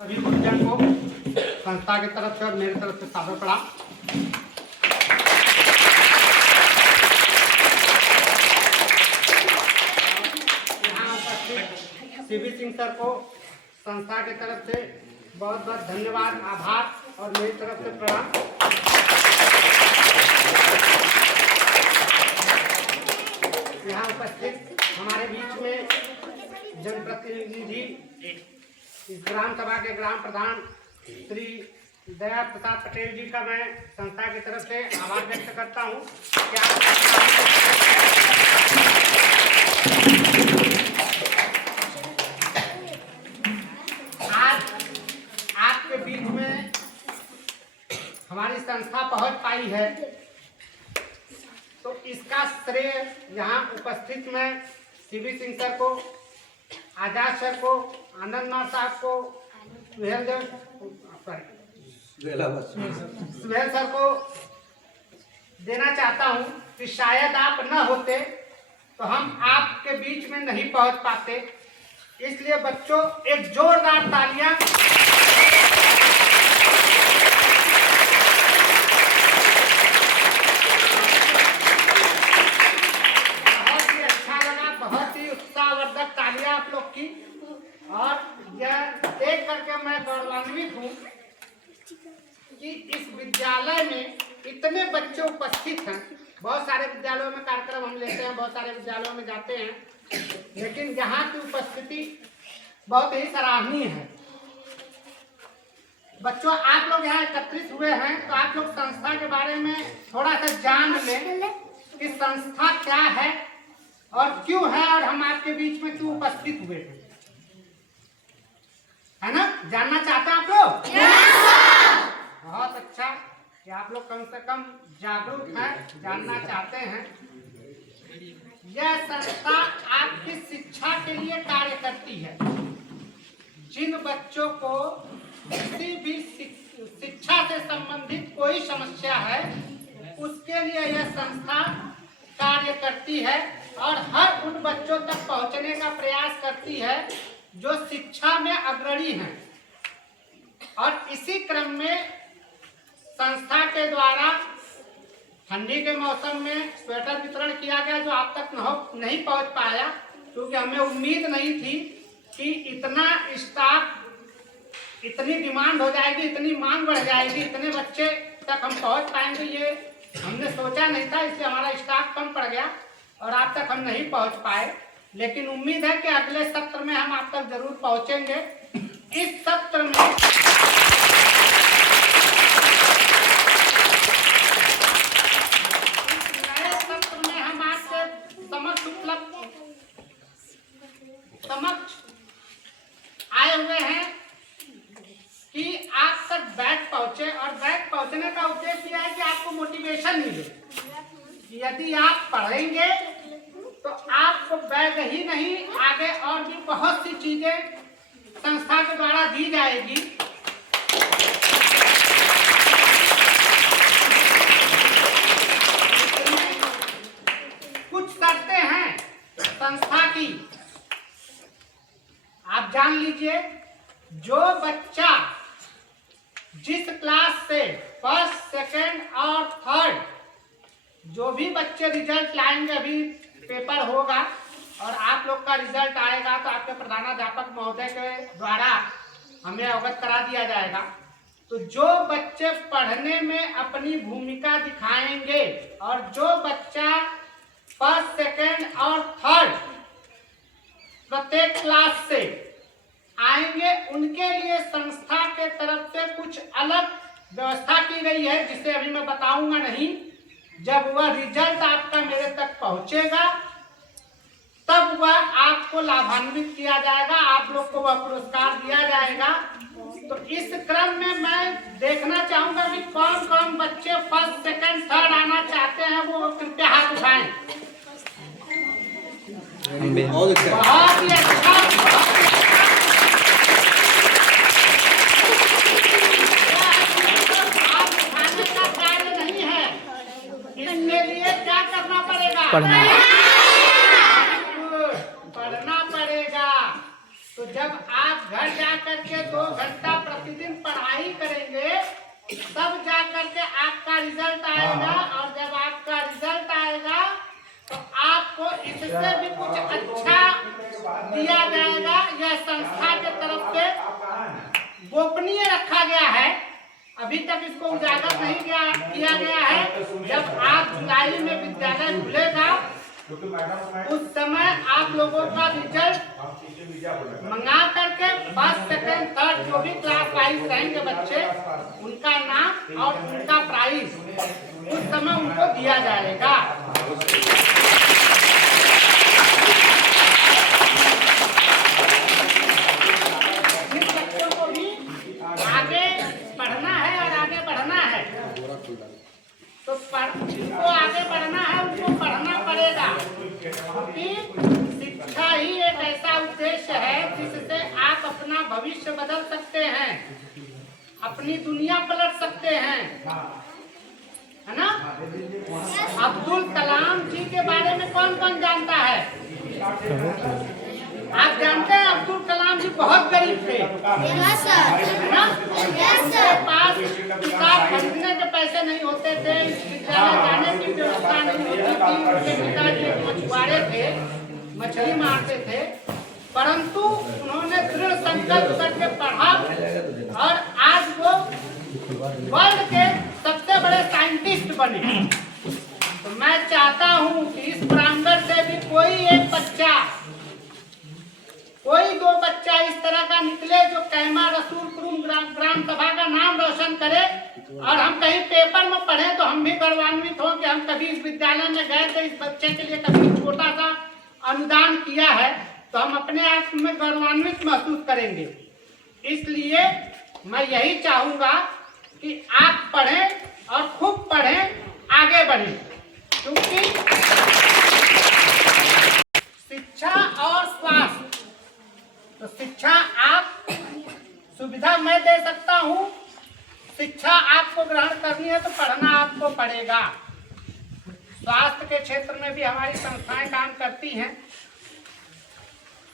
सभी गुरुजन को संस्था की तरफ से और मेरी तरफ से सादर प्रणाम। यहाँ उपस्थित सीबी सिंह सर को संस्था की तरफ से बहुत बहुत धन्यवाद, आभार और मेरी तरफ से प्रणाम। यहाँ उपस्थित हमारे बीच में जनप्रतिनिधि इस ग्राम सभा के ग्राम प्रधान श्री दया प्रसाद पटेल जी का मैं संस्था की तरफ से आभार व्यक्त करता हूँ। आज आपके बीच में हमारी संस्था पहुँच पाई है, तो इसका श्रेय यहाँ उपस्थित में सीबी सिंह सर को, आजाद सर को, आनंद नाथ साहब को, सुहेल सर को देना चाहता हूं कि शायद आप न होते तो हम आपके बीच में नहीं पहुंच पाते। इसलिए बच्चों एक जोरदार तालियां बहुत ही अच्छा लगा, बहुत ही उत्साहवर्धक तालियां आप लोग की। और यह देख करके मैं गौरवान्वित हूँ कि इस विद्यालय में इतने बच्चे उपस्थित हैं। बहुत सारे विद्यालयों में कार्यक्रम हम लेते हैं, बहुत सारे विद्यालयों में जाते हैं, लेकिन यहाँ की उपस्थिति बहुत ही सराहनीय है। बच्चों, आप लोग यहाँ एकत्रित हुए हैं तो आप लोग संस्था के बारे में थोड़ा सा जान लें कि संस्था क्या है और क्यों है, और हम आपके बीच में क्यों उपस्थित हुए हैं, है ना? जानना चाहते हैं आप लोग? बहुत अच्छा कि आप लोग कम से कम जागरूक हैं, जानना चाहते हैं। यह संस्था आपकी शिक्षा के लिए कार्य करती है। जिन बच्चों को किसी भी शिक्षा से संबंधित कोई समस्या है, उसके लिए यह संस्था कार्य करती है और हर उन बच्चों तक पहुंचने का प्रयास करती है जो शिक्षा में अग्रणी हैं। और इसी क्रम में संस्था के द्वारा ठंडी के मौसम में स्वेटर वितरण किया गया, जो आप तक नहीं पहुंच पाया, क्योंकि हमें उम्मीद नहीं थी कि इतना स्टाफ, इतनी डिमांड हो जाएगी, इतनी मांग बढ़ जाएगी, इतने बच्चे तक हम पहुंच पाएंगे, ये हमने सोचा नहीं था। इसलिए हमारा स्टाफ कम पड़ गया और आप तक हम नहीं पहुंच पाए। लेकिन उम्मीद है कि अगले सत्र में हम आप तक जरूर पहुंचेंगे। इस सत्र में हम आपके समक्ष आए हुए हैं कि आप तक बैग पहुंचे, और बैग पहुंचने का उद्देश्य यह है कि आपको मोटिवेशन मिले। यदि आप पढ़ेंगे तो आपको बैग ही नहीं, आगे और भी बहुत सी चीजें संस्था के द्वारा दी जाएगी। कुछ शर्तें हैं संस्था की, आप जान लीजिए। जो बच्चा जिस क्लास से फर्स्ट, सेकंड और थर्ड, जो भी बच्चे रिजल्ट लाएंगे, अभी पेपर होगा और आप लोग का रिजल्ट आएगा तो आपके प्रधानाध्यापक महोदय के द्वारा हमें अवगत करा दिया जाएगा। तो जो बच्चे पढ़ने में अपनी भूमिका दिखाएंगे और जो बच्चा फर्स्ट, सेकंड और थर्ड प्रत्येक क्लास से आएंगे, उनके लिए संस्था के तरफ से कुछ अलग व्यवस्था की गई है, जिसे अभी मैं बताऊंगा नहीं। जब वह रिजल्ट आपका मेरे तक पहुंचेगा तब वह आपको लाभान्वित किया जाएगा, आप लोग को वह पुरस्कार दिया जाएगा। तो इस क्रम में मैं देखना चाहूंगा कि कौन कौन बच्चे फर्स्ट, सेकंड, थर्ड आना चाहते हैं, वो कृपया हाथ उठाएं। बहुत ही अच्छा, पढ़ना पड़ेगा। तो जब आप घर जा करके 2 घंटा तब जा करके आपका रिजल्ट आएगा। और जब आपका रिजल्ट आएगा तो आपको इससे भी कुछ अच्छा दिया जाएगा। यह संस्था के तरफ से गोपनीय रखा गया है, अभी तक इसको उजागर नहीं किया गया है। जब आप जुलाई में विद्यालय खुलेगा उस समय आप लोगों का रिजल्ट मंगा करके फर्स्ट सेकेंड थर्ड जो भी क्लास वाइज रहेंगे बच्चे, उनका नाम और उनका प्राइज उस समय उनको दिया जाएगा। जिन बच्चों को भी आगे पढ़ना है और आगे बढ़ना है तो जिनको आगे बढ़ना है उनको पढ़ना पड़ेगा, क्योंकि शिक्षा ही एक ऐसा उद्देश्य है जिससे आप अपना भविष्य बदल सकते हैं, अपनी दुनिया पलट सकते हैं, है ना। अब्दुल कलाम जी के बारे में कौन कौन जानता है? आप जानते हैं अब्दुल कलाम जी बहुत गरीब थे, है ना। उनके पास किताब खरीदने के पैसे नहीं होते थे, विद्यालय जाने की व्यवस्था नहीं होती थी। उनके पिताजी मछुआरे थे, मछली मारते थे, परंतु उन्होंने दृढ़ संकल्प करके पढ़ा और आज वो वर्ल्ड के सबसे बड़े साइंटिस्ट बने। तो मैं चाहता हूँ कि इस प्रांगण से भी कोई दो बच्चा इस तरह का निकले जो कैमा रसूल कुरुम ग्राम सभा का नाम रोशन करे, और हम कहीं पेपर में पढ़े तो हम भी गौरवान्वित हों कि हम कभी इस विद्यालय में गए थे, इस बच्चे के लिए कभी छोटा सा अनुदान किया है, तो हम अपने आप में गौरवान्वित महसूस करेंगे। इसलिए मैं यही चाहूंगा कि आप पढ़ें और खूब पढ़ें, आगे बढ़ें, क्योंकि शिक्षा और स्वास्थ्य, तो शिक्षा आप सुविधा मैं दे सकता हूँ, शिक्षा आपको ग्रहण करनी है तो पढ़ना आपको पड़ेगा। स्वास्थ्य के क्षेत्र में भी हमारी संस्थाएं काम करती हैं।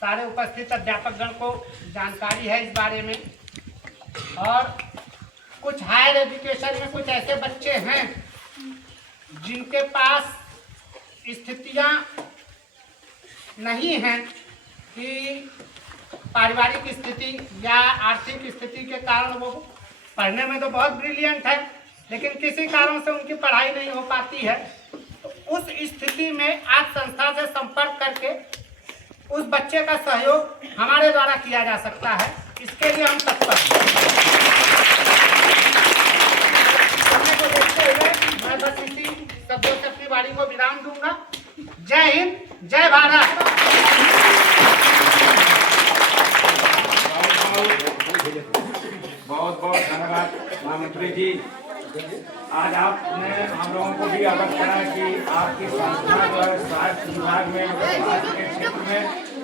सारे उपस्थित अध्यापकगण को जानकारी है इस बारे में। और कुछ हायर एजुकेशन में कुछ ऐसे बच्चे हैं जिनके पास स्थितियां नहीं हैं कि पारिवारिक स्थिति या आर्थिक स्थिति के कारण वो पढ़ने में तो बहुत ब्रिलियंट है, लेकिन किसी कारण से उनकी पढ़ाई नहीं हो पाती है। तो उस स्थिति में आप संस्था से संपर्क करके उस बच्चे का सहयोग हमारे द्वारा किया जा सकता है। इसके लिए हम तत्पर हैं। समय को देखते हुए मैं बस इसी शब्दों से अपनी वाणी को विराम दूंगा। जय हिंद, जय भारत। बहुत बहुत धन्यवाद महामंत्री जी। आज आपने हम लोगों को भी अवगत करा कि आपकी संस्था जो है स्वास्थ्य विभाग में, स्वास्थ्य के क्षेत्र में,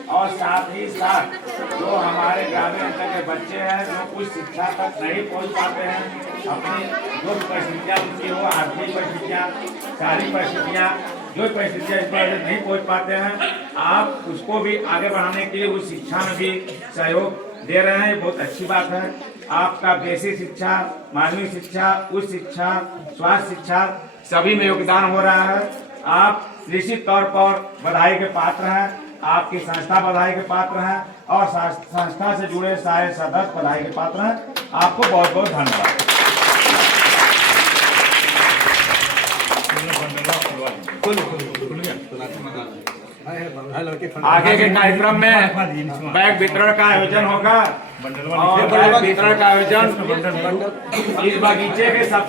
और साथ ही साथ जो हमारे ग्रामीण अंचल के बच्चे हैं जो कुछ शिक्षा तक नहीं पहुंच पाते हैं, अपनी जो परिस्थितियाँ उनकी हो, आर्थिक परिस्थितियाँ, शारीरिक परिस्थितियाँ, जो परिस्थितियाँ इस पर नहीं पहुँच पाते हैं, आप उसको भी आगे बढ़ाने के लिए उस शिक्षा में भी सहयोग दे रहे हैं। बहुत अच्छी बात है। आपका बेसिक शिक्षा, माध्यमिक शिक्षा, उच्च शिक्षा, स्वास्थ्य शिक्षा सभी में योगदान हो रहा है। आप निश्चित तौर पर बधाई के पात्र हैं, आपकी संस्था बधाई के पात्र हैं, और संस्था से जुड़े सारे सदस्य बधाई के पात्र हैं। आपको बहुत बहुत धन्यवाद। आगे के कार्यक्रम में बैग वितरण का आयोजन होगा, और बैग वितरण का आयोजन इस बगीचे के सब